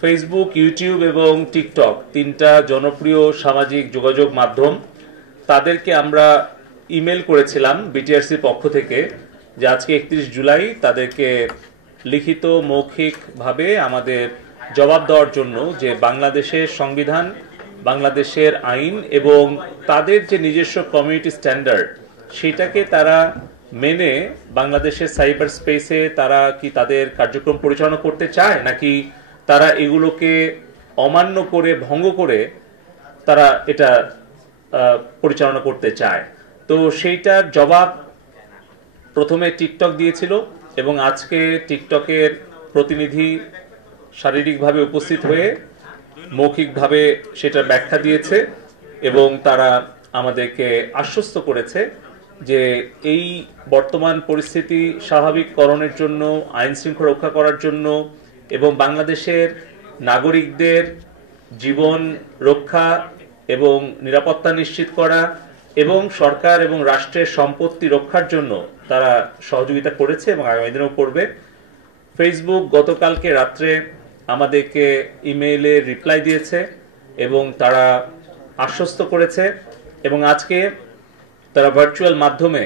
Facebook, YouTube এবং TikTok তিনটা জনপ্রিয় সামাজিক যোগাযোগ মাধ্যম, তাদেরকে আমরা ইমেল করেছিলাম বিটিআরসির পক্ষ থেকে যে আজকে 31 জুলাই তাদেরকে লিখিত মৌখিকভাবে আমাদের জবাব দেওয়ার জন্য যে বাংলাদেশের সংবিধান, বাংলাদেশের আইন এবং তাদের যে নিজস্ব কমিউনিটি স্ট্যান্ডার্ড সেটাকে তারা মেনে বাংলাদেশের সাইবার স্পেসে তারা কি তাদের কার্যক্রম পরিচালনা করতে চায় নাকি তারা এগুলোকে অমান্য করে ভঙ্গ করে তারা এটা পরিচালনা করতে চায়। তো সেইটার জবাব প্রথমে টিকটক দিয়েছিল এবং আজকে টিকটকের প্রতিনিধি শারীরিকভাবে উপস্থিত হয়ে মৌখিকভাবে সেটা ব্যাখ্যা দিয়েছে এবং তারা আমাদেরকে আশ্বস্ত করেছে যে এই বর্তমান পরিস্থিতি স্বাভাবিককরণের জন্য, আইন শৃঙ্খলা রক্ষা করার জন্য এবং বাংলাদেশের নাগরিকদের জীবন রক্ষা এবং নিরাপত্তা নিশ্চিত করা এবং সরকার এবং রাষ্ট্রের সম্পত্তি রক্ষার জন্য তারা সহযোগিতা করেছে এবং আগামী দিনেও করবে। ফেসবুক গতকালকে রাত্রে আমাদেরকে ইমেইলে রিপ্লাই দিয়েছে এবং তারা আশ্বস্ত করেছে এবং আজকে তারা ভার্চুয়াল মাধ্যমে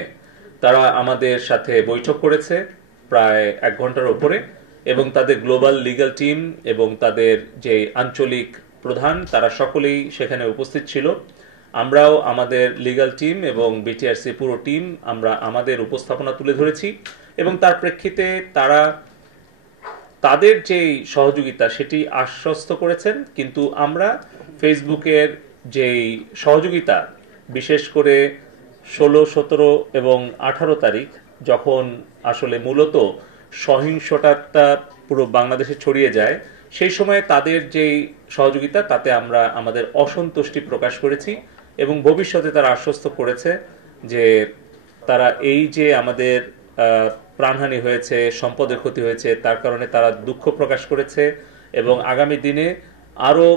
তারা আমাদের সাথে বৈঠক করেছে প্রায় 1 ঘন্টার উপরে এবং তাদের গ্লোবাল লিগ্যাল টিম এবং তাদের যে আঞ্চলিক প্রধান তারা সকলেই সেখানে উপস্থিত ছিল। আমরাও আমাদের লিগ্যাল টিম এবং বিটিআরসি পুরো টিম আমরা আমাদের উপস্থাপনা তুলে ধরেছি এবং তার প্রেক্ষিতে তারা তাদের যে সহযোগিতা সেটি আশ্বস্ত করেছেন। কিন্তু আমরা ফেসবুকের যেই সহযোগিতা বিশেষ করে 16, 17 এবং 18 তারিখ যখন আসলে মূলত সহিংসতা পুরো বাংলাদেশে ছড়িয়ে যায় সেই সময় তাদের যেই সহযোগিতা তাতে আমরা আমাদের অসন্তুষ্টি প্রকাশ করেছি এবং ভবিষ্যতে তারা আশ্বস্ত করেছে যে তারা এই যে আমাদের প্রাণহানি হয়েছে, সম্পদের ক্ষতি হয়েছে তার কারণে তারা দুঃখ প্রকাশ করেছে এবং আগামী দিনে আরও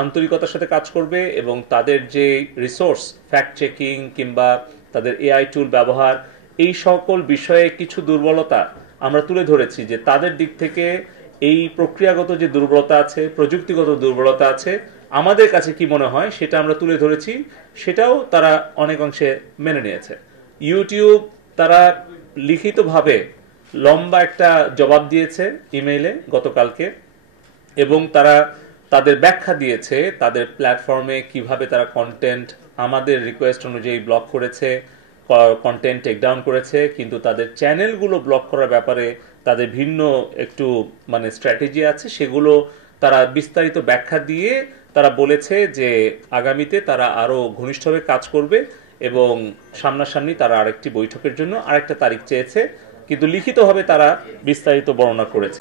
আন্তরিকতার সাথে কাজ করবে এবং তাদের যে রিসোর্স ফ্যাক্ট চেকিং কিংবা তাদের এআই টুল ব্যবহার এই সকল বিষয়ে কিছু দুর্বলতা আমরা তুলে ধরেছি যে তাদের দিক থেকে এই প্রক্রিয়াগত যে দুর্বলতা আছে, প্রযুক্তিগত দুর্বলতা আছে, আমাদের কাছে কি মনে হয় সেটা আমরা তুলে ধরেছি, সেটাও তারা অনেক অংশে মেনে নিয়েছে। ইউটিউব তারা লিখিতভাবে লম্বা একটা জবাব দিয়েছে ইমেইলে গতকালকে এবং তারা তাদের ব্যাখ্যা দিয়েছে তাদের প্ল্যাটফর্মে কিভাবে তারা কন্টেন্ট আমাদের রিকোয়েস্ট অনুযায়ী ব্লক করেছে, কন্টেন্ট টেকডাউন করেছে, কিন্তু তাদের চ্যানেলগুলো ব্লক করার ব্যাপারে তাদের ভিন্ন একটু স্ট্র্যাটেজি আছে, সেগুলো তারা বিস্তারিত ব্যাখ্যা দিয়ে তারা বলেছে যে আগামীতে তারা আরও ঘনিষ্ঠভাবে কাজ করবে এবং সামনাসামনি তারা আরেকটি বৈঠকের জন্য আরেকটা তারিখ চেয়েছে, কিন্তু লিখিতভাবে তারা বিস্তারিত বর্ণনা করেছে।